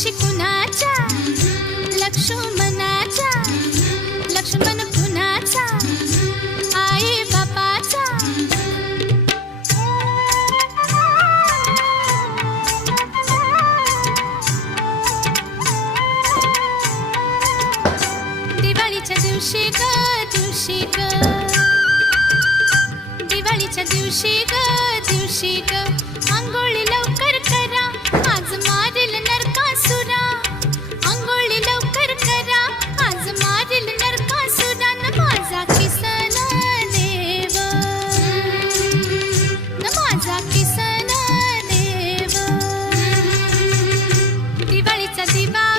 शिकुनाचा कुणाचा लक्ष्मणाचा लक्ष्मण कुणाचा आई बापाचा दिवाळीच्या दिवशी ग दिवशी ग दिवाळीच्या दिवशी ग दिवशी ग Fatima.